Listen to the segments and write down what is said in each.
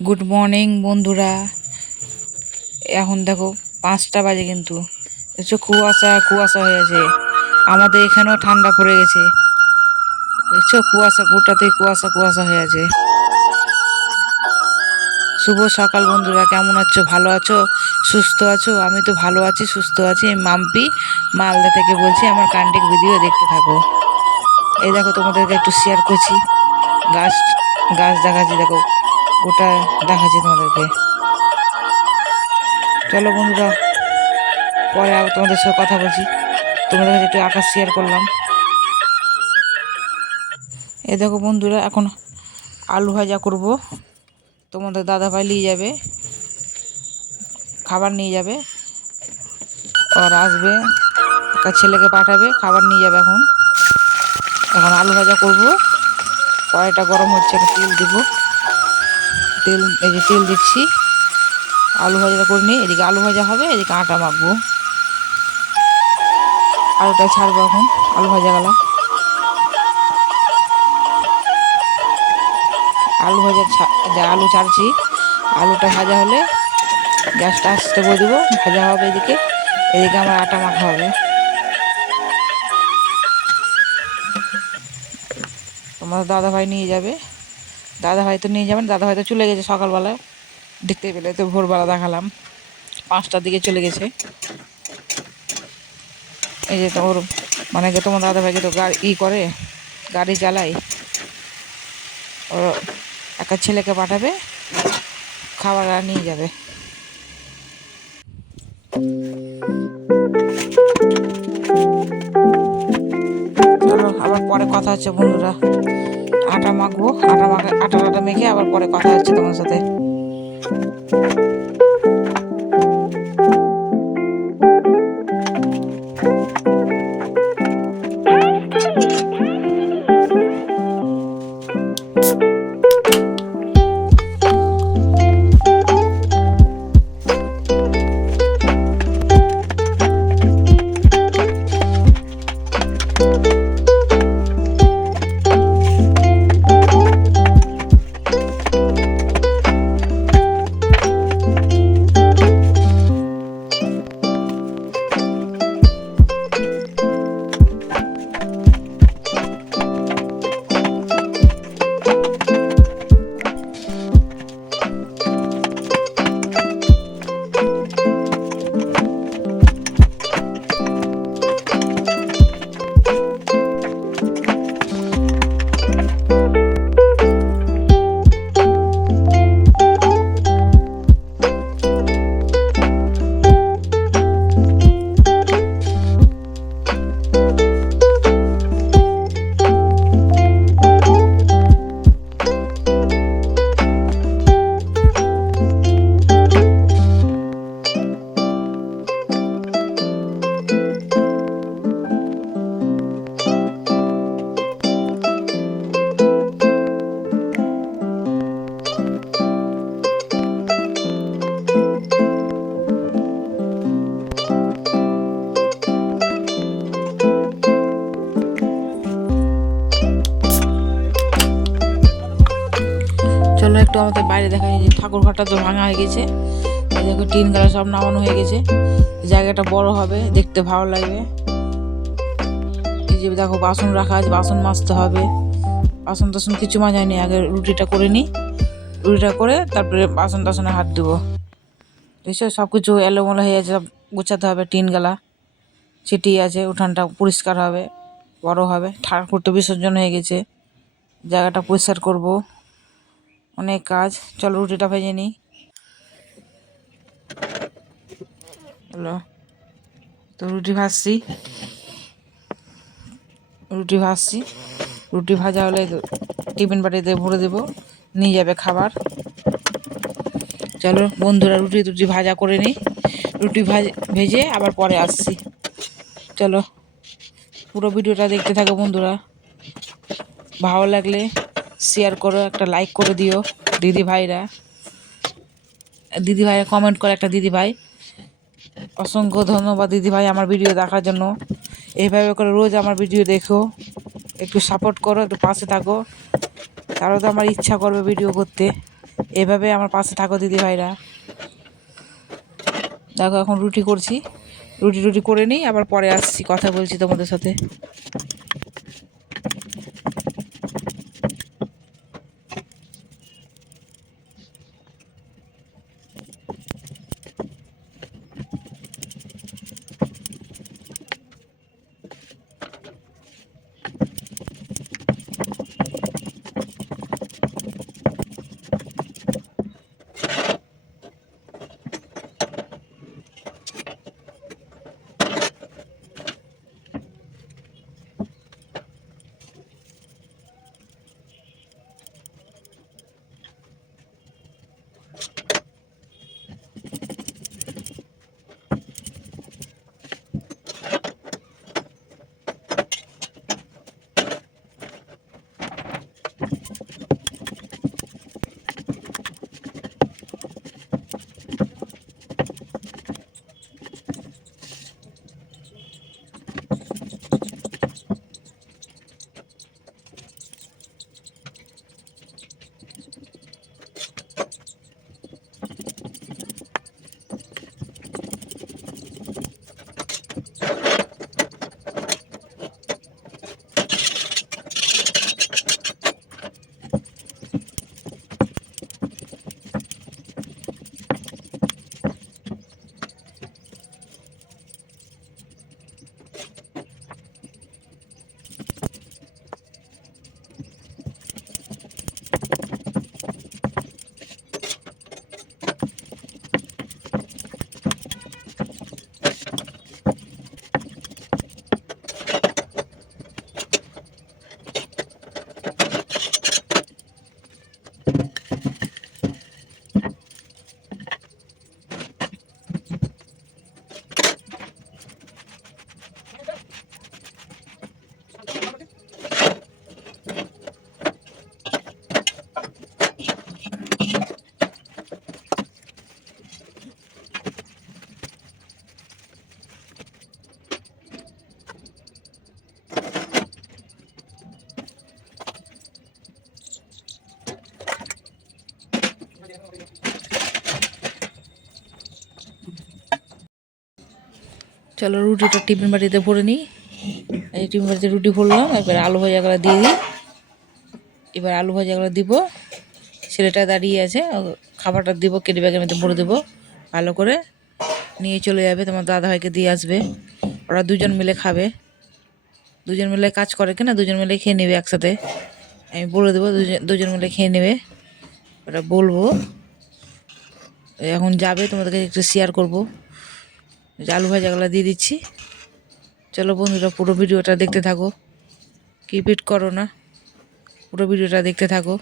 Good morning বন্ধুরা। এখন দেখো 5টা বাজে, কিন্তু দেখছো কুয়াশা কুয়াশা হয়ে আছে। আমাদের এখানেও ঠান্ডা পড়ে গেছে, দেখছো কুয়াশা, গোটাতেই কুয়াশা কুয়াশা হয়ে আছে। শুভ সকাল বন্ধুরা, কেমন আছো? ভালো আছো, সুস্থ আছো? আমি তো ভালো আছি, সুস্থ আছি। আমি মাম্পি মালদা থেকে বলছি। আমার কান্টেন্ট ভিডিও দেখতে থাকো। এই দেখো, তোমাদেরকে একটু শেয়ার করছি। গাছ গাছ দেখাচ্ছি, দেখো গোটা দেখাচ্ছি তোমাদেরকে। চলো বন্ধুরা, পরে আবার তোমাদের সাথে কথা বলছি। তোমাদের কাছে একটু আকাশ শেয়ার করলাম। এই দেখো বন্ধুরা, এখন আলু ভাজা করব। তোমাদের দাদাভাই নিয়ে যাবে, খাবার নিয়ে যাবে। ওর আসবে, একটা ছেলেকে পাঠাবে, খাবার নিয়ে যাবে। এখন এখন আলু ভাজা করব। কড়াইটা গরম হচ্ছে, একটা তেল দিব। তেল, এই যে তেল দিচ্ছি। আলু ভাজাটা করে নিই। এদিকে আলু ভাজা হবে, এদিকে আটা মাখবো। আলুটা ছাড়বো এখন, আলু ভাজা গেলা। আলু ভাজা আলু ছাড়ছি। আলুটা ভাজা হলে গ্যাসটা আস্তে করে দেবো, ভাজা হবে এদিকে। এদিকে আমার আটা মাখা হবে। তোমার দাদাভাই নিয়ে যাবে। দাদাভাই তো নিয়ে যাবেন, দাদাভাই তো চলে গেছে সকালবেলায়, দেখতে পেলে তো ভোরবেলা দেখালাম। 5টার দিকে চলে গেছে। এই যে তোর মানে তোমার দাদাভাইকে তো গাড়ি করে, গাড়ি চালায়। ওর একটা ছেলেকে পাঠাবে, খাবার আর নিয়ে যাবে। চলো আবার পরে কথা হচ্ছে বন্ধুরা। আটা মাখবো, আটা মেখে আবার পরে কথা হচ্ছে তোমার সাথে। চলো একটু আমাদের বাইরে দেখা যায়, যে ঠাকুর ঘরটা তো ভাঙা হয়ে গেছে। এই দেখো টিন গালা সব নামানো হয়ে গেছে। জায়গাটা বড় হবে, দেখতে ভালো লাগবে। এই যে দেখো বাসন রাখা আছে, বাসন মাজতে হবে। বাসন টাসন কিছু মাজায়নি, আগে রুটিটা করে নিই। রুটিটা করে তারপরে বাসন টাসনে হাত দেবো। দেখছো সব কিছু এলোমেলো হয়ে আছে, সব গোছাতে হবে। টিন গালা ছিটিয়ে আছে, উঠানটা পরিষ্কার হবে, বড় হবে। ঠাকুরটা বিসর্জন হয়ে গেছে, জায়গাটা পরিষ্কার করব। অনেক কাজ। চলো রুটিটা ভেজে নিই। হলো তো রুটি ভাজছি, রুটি ভাজা হলে টিফিন বাটিতে ভরে দেবো, নিয়ে যাবে খাবার। চলো বন্ধুরা, রুটি ভাজা করে নিই। ভেজে আবার পরে আসছি। চলো পুরো ভিডিওটা দেখতে থাকো বন্ধুরা। ভালো লাগলে শেয়ার করো, একটা লাইক করে দিও। দিদিভাইরা কমেন্ট করে একটা দিদিভাই, অসংখ্য ধন্যবাদ দিদিভাই আমার ভিডিও দেখার জন্য। এইভাবে করে রোজ আমার ভিডিও দেখো, একটু সাপোর্ট করো, একটু পাশে থাকো। তারও তো আমার ইচ্ছা করবে ভিডিও করতে। এভাবে আমার পাশে থাকো দিদি ভাইরা। দেখো এখন রুটি করছি, রুটি করে নিই, আবার পরে আসছি, কথা বলছি তোমাদের সাথে। চলো রুটিটা টিফিন বাটিতে ভরে নিই। এই টিফিন বাটিতে রুটি ভরলাম, এবার আলু ভাজাগুলো দিয়ে দিই। এবার আলু ভাজাগুলো দিব, ছেলেটা দাঁড়িয়ে আছে, খাবারটা দিব, কেটে ব্যাগের মধ্যে ভরে দেবো, ভালো করে নিয়ে চলে যাবে, তোমার দাদাভাইকে দিয়ে আসবে। ওরা দুজন মিলে খাবে, দুজন মিলে কাজ করে কিনা, দুজন মিলে খেয়ে নেবে একসাথে। আমি বলে দেবো দুজন মিলে খেয়ে নেবে, ওরা বলবো। এখন যাবে, তোমাদেরকে একটু শেয়ার করবো। আলু ভাজাগুলো দিয়ে দিচ্ছি। চলো বন্ধুরা, পুরো ভিডিওটা দেখতে থাকো, কিপ করো না, পুরো ভিডিওটা দেখতে থাকো।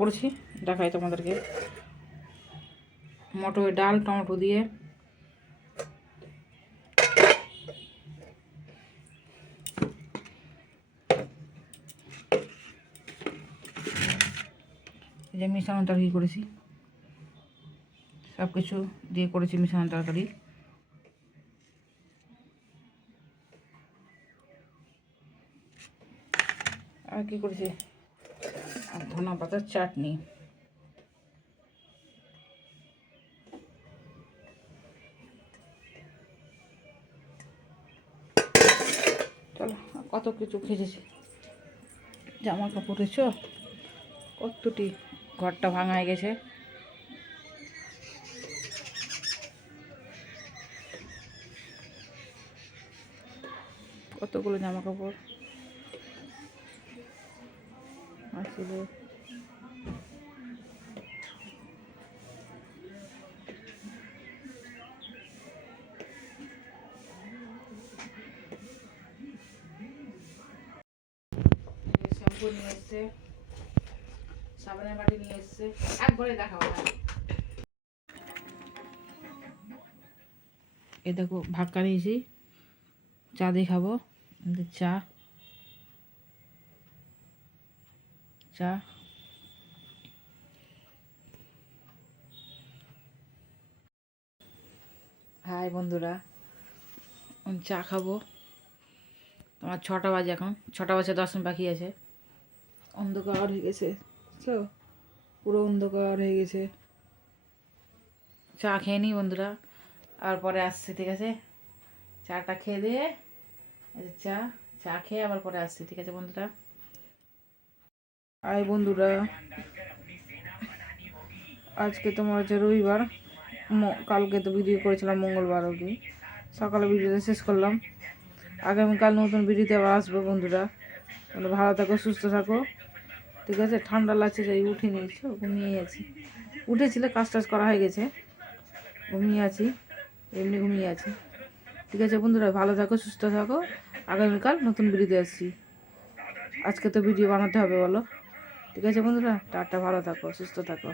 করেছি দেখাই তোমাদেরকে, মটরের ডাল টমেটো দিয়ে, যে মিশানো তরকারি করেছি, সব কিছু দিয়ে করেছি মিশানো তরকারি। আর কি করেছি, আর ধনা পাতার চাটনি। চলো, কত কিছু খেয়েছি। জামা কাপড় এসো কতটি, ঘরটা ভাঙা হয়ে গেছে। কতগুলো জামা কাপড় আসছিল। শ্যাম্পু নিয়ে এসছে, সাবানের বাটি নিয়ে এসছে, একবারে দেখাবো। এ দেখো ভাক্কা নিয়েছি, চা দিয়ে খাবো। চা চা হাই বন্ধুরা, চা খাবো। তোমার 6টা বাজে, এখন 6টা বাজে 10 মিনিট বাকি আছে। অন্ধকার হয়ে গেছে তো, পুরো অন্ধকার হয়ে গেছে। চা খেয়ে নিই বন্ধুরা, আর পরে আসছি, ঠিক আছে? চাটা খেয়ে দিয়ে চা চা খেয়ে আবার পরে আসছি, ঠিক আছে বন্ধুরা? আয় বন্ধুরা, আজকে তোমার হচ্ছে রবিবার, কালকে তো ভিডিও করেছিলাম মঙ্গলবার অবধি, সকালে ভিডিওটা শেষ করলাম। আগামীকাল নতুন ভিডিওতে আবার আসবো বন্ধুরা। তোমরা ভালো থাকো, সুস্থ থাকো, ঠিক আছে? ঠান্ডা লাগছে, যাই উঠে নিয়েছো, ঘুমিয়ে আছি। উঠেছিল, কাজ টাজ করা হয়ে গেছে, ঘুমিয়ে আছি, এমনি ঘুমিয়ে আছি, ঠিক আছে বন্ধুরা? ভালো থাকো, সুস্থ থাকো, আগামীকাল নতুন ভিডিওতে আসছি। আজকে তো ভিডিও বানাতে হবে বলো, ঠিক আছে বন্ধুরা? টাটা, ভালো থাকো, সুস্থ থাকো।